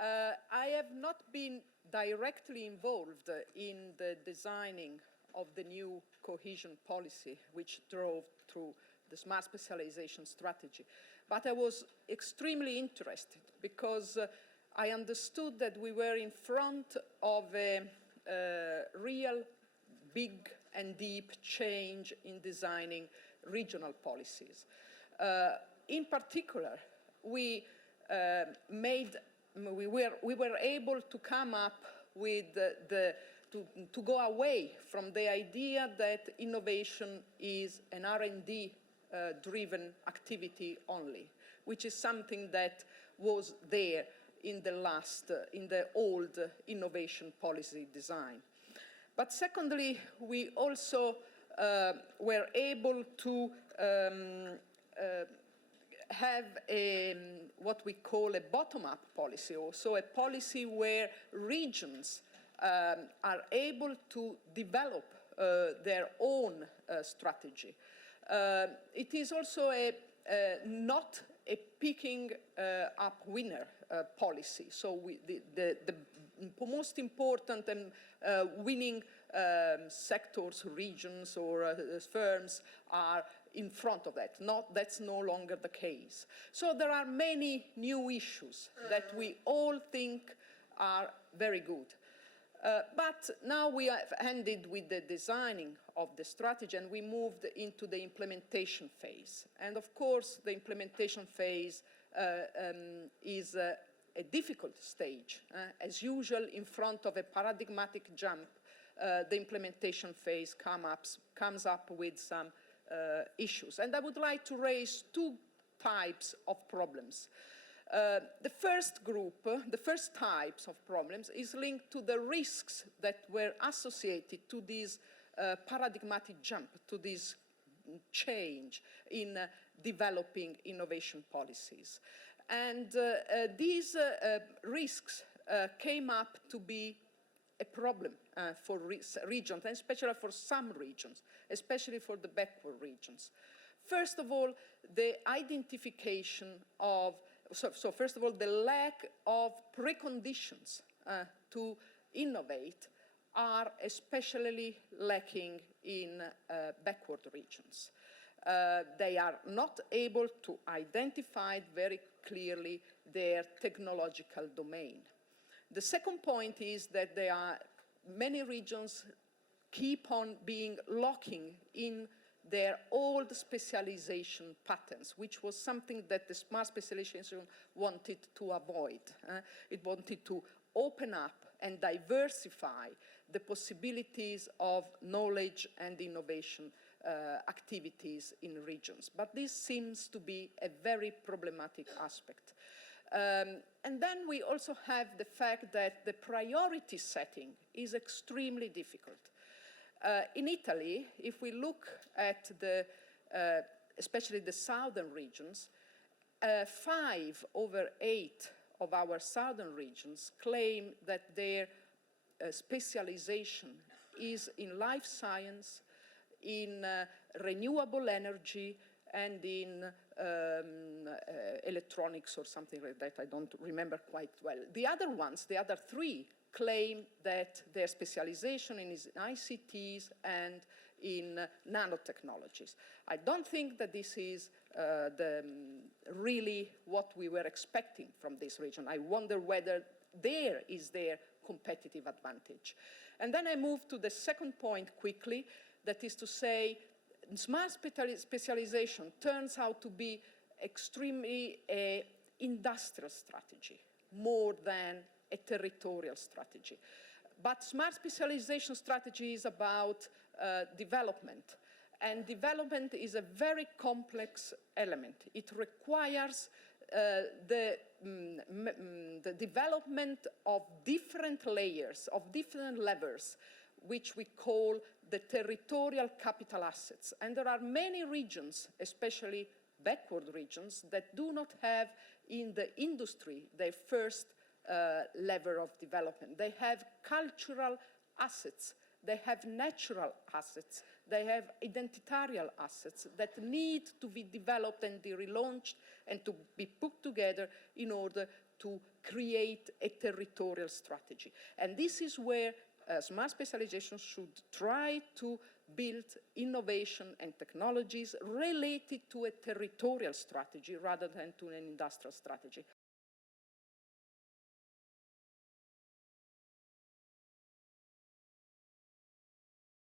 I have not been directly involved in the designing of the new cohesion policy, which drove through the smart specialization strategy. But I was extremely interested because I understood that we were in front of a real big and deep change in designing regional policies. In particular, we were able to come up with to go away from the idea that innovation is an R&D driven activity only, which is something that was there in the old innovation policy design. But secondly, we also were able to have what we call a bottom-up policy, also a policy where regions are able to develop their own strategy. It is also not a picking up winner policy. So the most important and winning sectors, regions, or firms are in front of that. That's no longer the case. So there are many new issues that we all think are very good. But now we have ended with the designing of the strategy and we moved into the implementation phase. And of course, the implementation phase is a difficult stage. As usual, in front of a paradigmatic jump, the implementation phase comes up with some issues. And I would like to raise two types of problems. The first group, the first types of problems is linked to the risks that were associated to this paradigmatic jump, to this change in developing innovation policies. And these risks came up to be a problem for regions, and especially for some regions, especially for the backward regions. First of all, the identification of So first of all, the lack of preconditions to innovate are especially lacking in backward regions. They are not able to identify very clearly their technological domain. The second point is that many regions keep on being locking in their old specialization patterns, which was something that the smart specialization wanted to avoid. It wanted to open up and diversify the possibilities of knowledge and innovation activities in regions. But this seems to be a very problematic aspect. And then we also have the fact that the priority setting is extremely difficult. In Italy, if we look at especially the southern regions, 5 over 8 of our southern regions claim that their specialization is in life science, in renewable energy, and in electronics or something like that. I don't remember quite well. The other ones, the other 3, claim that their specialization is in ICTs and in nanotechnologies. I don't think that this is really what we were expecting from this region. I wonder whether there is their competitive advantage. And then I move to the second point quickly, that is to say, smart specialization turns out to be extremely an industrial strategy, more than a territorial strategy. But smart specialization strategy is about development. And development is a very complex element. It requires the development of different layers, of different levers, which we call the territorial capital assets. And there are many regions, especially backward regions, that do not have in the industry their first lever of development. They have cultural assets they have natural assets, they have identitarial assets that need to be developed and be relaunched and to be put together in order to create a territorial strategy. And this is where smart specialization should try to build innovation and technologies related to a territorial strategy rather than to an industrial strategy.